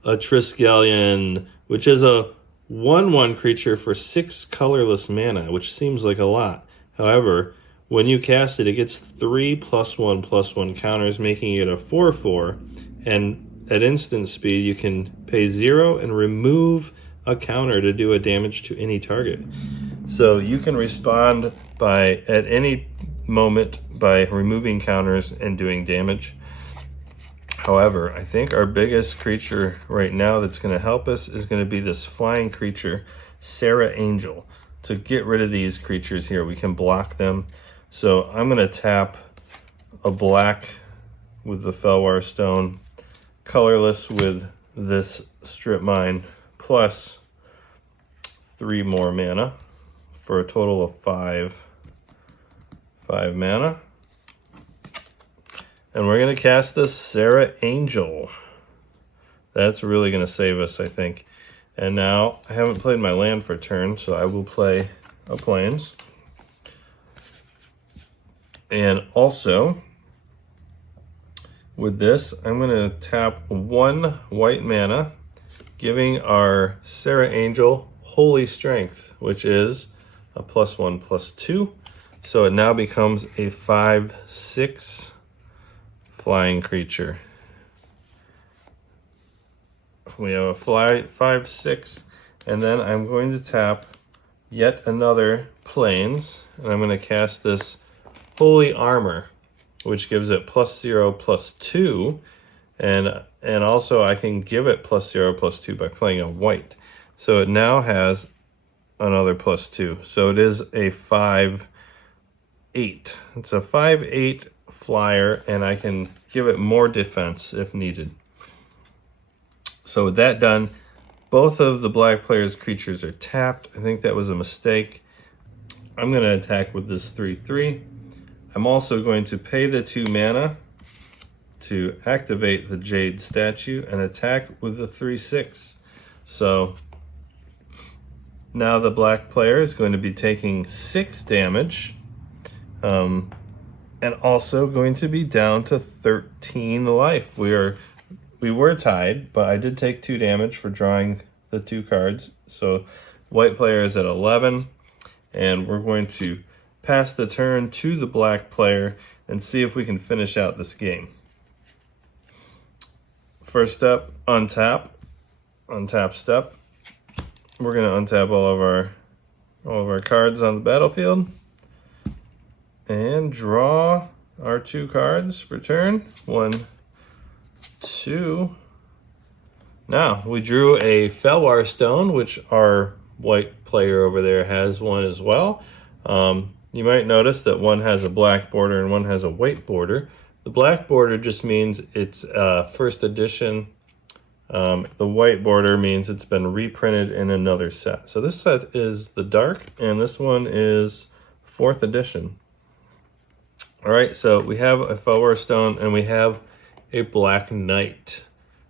a Triskelion, which is a 1/1 creature for 6 colorless mana, which seems like a lot. However, when you cast it, it gets 3 +1/+1 counters, making it a 4/4. And at instant speed, you can pay 0 and remove a counter to do a damage to any target. So you can respond at any moment by removing counters and doing damage. However, I think our biggest creature right now that's going to help us is going to be this flying creature, Serra Angel. To get rid of these creatures here, we can block them. So I'm going to tap a black with the Fellwar Stone, colorless with this Strip Mine, plus 3 more mana for a total of 5 mana. And we're going to cast the Serra Angel. That's really going to save us, I think. And now, I haven't played my land for a turn, so I will play a Plains. And also, with this, I'm going to tap 1 white mana, giving our Serra Angel Holy Strength, which is a +1/+2. So it now becomes a 5/6 flying creature. We have a 5/6, and then I'm going to tap yet another Plains, and I'm going to cast this Holy Armor, which gives it +0/+2, and also I can give it +0/+2 by playing a white. So it now has another +2. So it is a 5/8. It's a 5/8 flyer, and I can give it more defense if needed. So with that done, both of the black player's creatures are tapped. I think that was a mistake. I'm going to attack with this 3/3. I'm also going to pay the 2 mana to activate the Jade statue and attack with the 3/6. So now the black player is going to be taking 6 damage, and also going to be down to 13 life. We were tied, but I did take 2 damage for drawing the 2 cards. So white player is at 11, and we're going to pass the turn to the black player and see if we can finish out this game. First step, untap step. We're going to untap all of our cards on the battlefield and draw our 2 cards for turn. 1, 2. Now we drew a Fellwar Stone, which our white player over there has one as well. You might notice that one has a black border and one has a white border. The black border just means it's first edition. The white border means it's been reprinted in another set. So this set is the dark, and this one is 4th edition. All right, so we have a Fellwar Stone, and we have a Black Knight.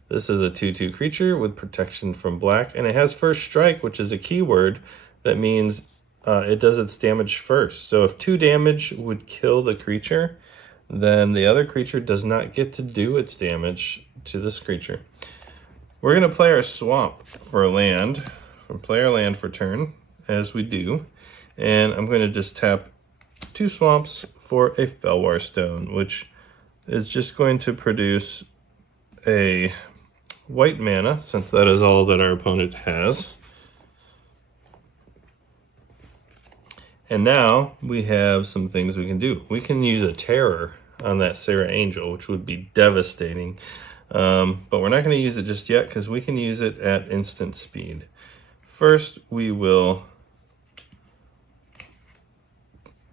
This is a 2/2 creature with protection from black, and it has first strike, which is a keyword that means it does its damage first. So if 2 damage would kill the creature, then the other creature does not get to do its damage to this creature. We're going to play our swamp for a land, play our land for turn, as we do. And I'm going to just tap 2 swamps for a Fellwar Stone, which is just going to produce a white mana, since that is all that our opponent has. And now we have some things we can do. We can use a terror on that Serra Angel, which would be devastating. But we're not going to use it just yet because we can use it at instant speed. First, we will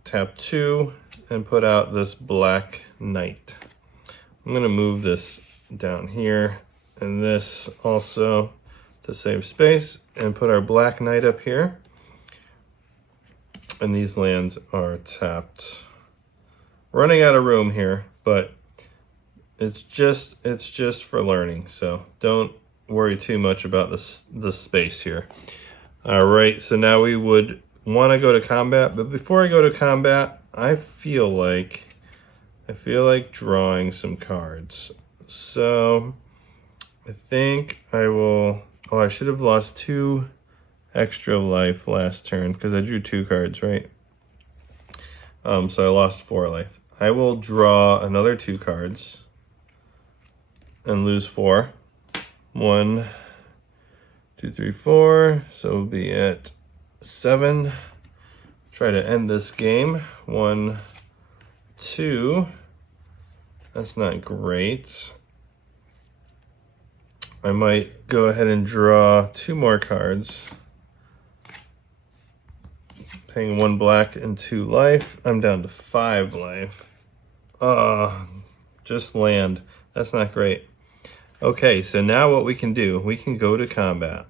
tap 2 and put out this Black Knight. I'm going to move this down here and this also to save space and put our Black Knight up here. And these lands are tapped. Running out of room here, but it's just for learning, so don't worry too much about the space here. All right, so now we would want to go to combat, but before I go to combat, I feel like drawing some cards. So I think I will. Oh, I should have lost 2 extra life last turn because I drew 2 cards, right? So I lost 4 life. I will draw another 2 cards and lose 4. 1, 2, 3, 4. So we'll be at 7. Try to end this game. 1, 2. That's not great. I might go ahead and draw 2 more cards. Paying 1 black and 2 life. I'm down to 5 life. Just land. That's not great. Okay, so now what we can do, we can go to combat.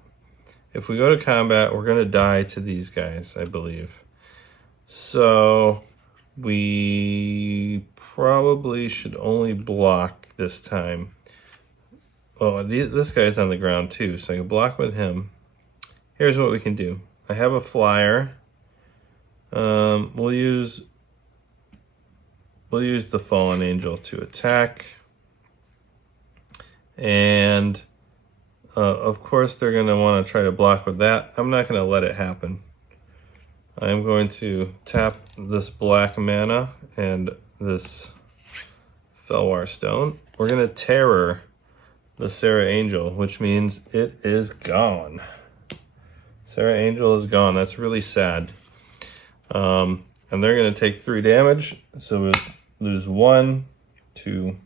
If we go to combat, we're gonna die to these guys, I believe. So we probably should only block this time. Oh, this guy's on the ground too, so I can block with him. Here's what we can do. I have a flyer. We'll use the Fallen Angel to attack. And of course they're going to want to try to block with that. I'm not going to let it happen. I'm going to tap this black mana and this Fellwar Stone. We're going to terror the Serra Angel, which means it is gone. Serra Angel is gone. That's really sad. And they're going to take 3 damage. So we'll lose 1, 2,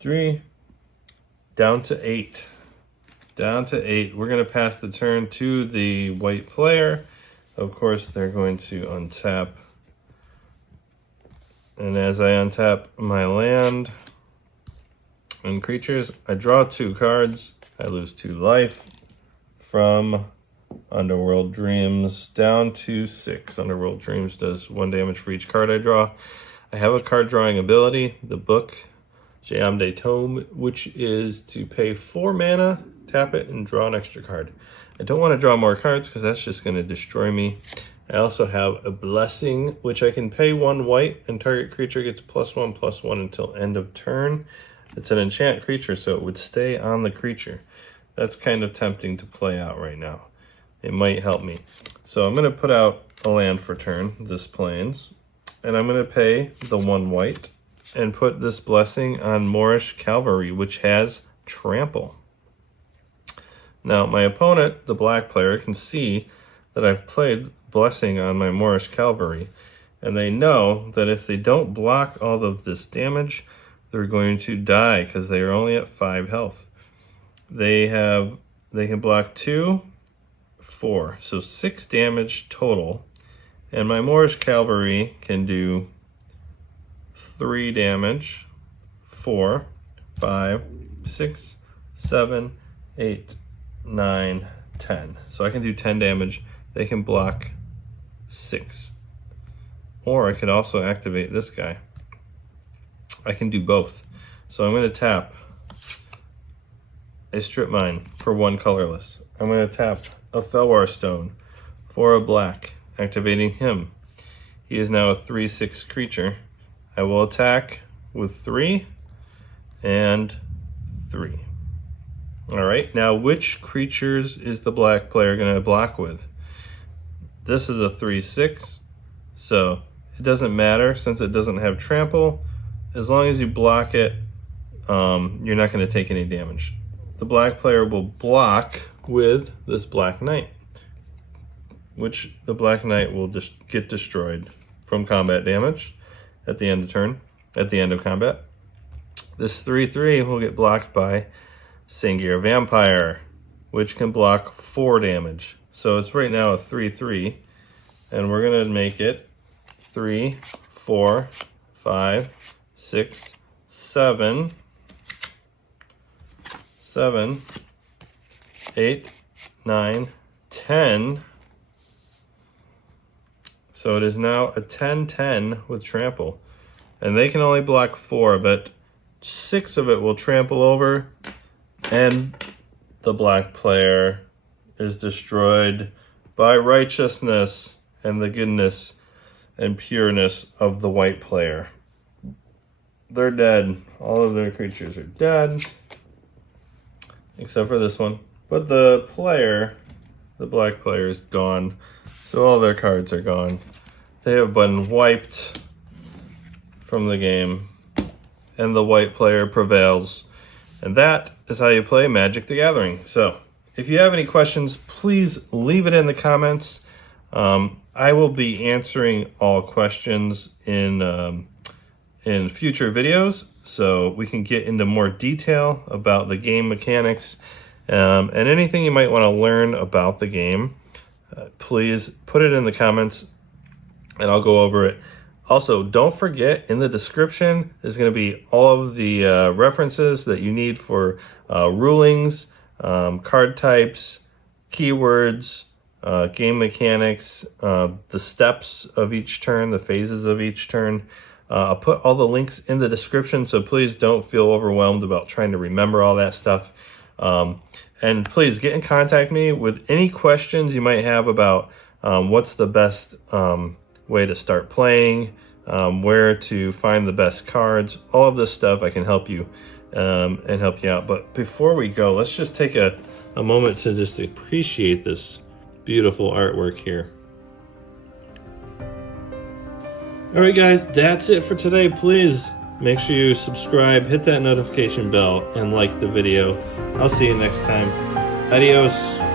3. Down to 8. Down to 8. We're going to pass the turn to the white player. Of course, they're going to untap. And as I untap my land and creatures, I draw 2 cards. I lose 2 life from Underworld Dreams down to 6. Underworld Dreams does 1 damage for each card I draw. I have a card drawing ability, the book, Jayamde Tome, which is to pay 4 mana, tap it, and draw an extra card. I don't want to draw more cards because that's just going to destroy me. I also have a Blessing, which I can pay 1 white, and target creature gets +1/+1 until end of turn. It's an enchant creature, so it would stay on the creature. That's kind of tempting to play out right now. It might help me. So I'm going to put out a land for turn, this Plains, and I'm going to pay the 1 white and put this Blessing on Moorish Cavalry, which has Trample. Now, my opponent, the black player, can see that I've played Blessing on my Moorish Cavalry, and they know that if they don't block all of this damage, they're going to die because they are only at 5 health. They can block 2, 4, so 6 damage total, and my Moorish Cavalry can do 3 damage, 4, 5, 6, 7, 8, 9, 10. So I can do 10 damage. They can block 6. Or I could also activate this guy. I can do both. So I'm going to tap a Strip Mine for 1 colorless. I'm going to tap a Fellwar Stone for a black, activating him. He is now a 3/6 creature. I will attack with 3 and 3. All right, now which creatures is the black player going to block with? This is a 3/6, so it doesn't matter since it doesn't have trample. As long as you block it, you're not going to take any damage. The black player will block with this Black Knight, which the Black Knight will just get destroyed from combat damage at the end of turn, at the end of combat. This 3/3 will get blocked by Sengir Vampire, which can block 4 damage. So it's right now a 3/3, and we're going to make it 3, 4, 5, 6, 7, 8, 9, 10. So it is now a 10-10 with trample. And they can only block 4, but 6 of it will trample over, and the black player is destroyed by righteousness and the goodness and pureness of the white player. They're dead. All of their creatures are dead, except for this one. But the player, the black player, is gone, so all their cards are gone. They have been wiped from the game, and the white player prevails. And that is how you play Magic the Gathering. So, if you have any questions, please leave it in the comments. I will be answering all questions in future videos, so we can get into more detail about the game mechanics and anything you might want to learn about the game. Please put it in the comments, and I'll go over it. Also, don't forget, in the description is going to be all of the references that you need for rulings, card types, keywords, game mechanics, the steps of each turn, the phases of each turn. I'll put all the links in the description, so please don't feel overwhelmed about trying to remember all that stuff. And please get in contact me with any questions you might have about what's the best way to start playing, where to find the best cards, all of this stuff. I can help you and help you out. But before we go, let's just take a moment to just appreciate this beautiful artwork here. All right, guys, that's it for today. Please make sure you subscribe, hit that notification bell, and like the video. I'll see you next time. Adios.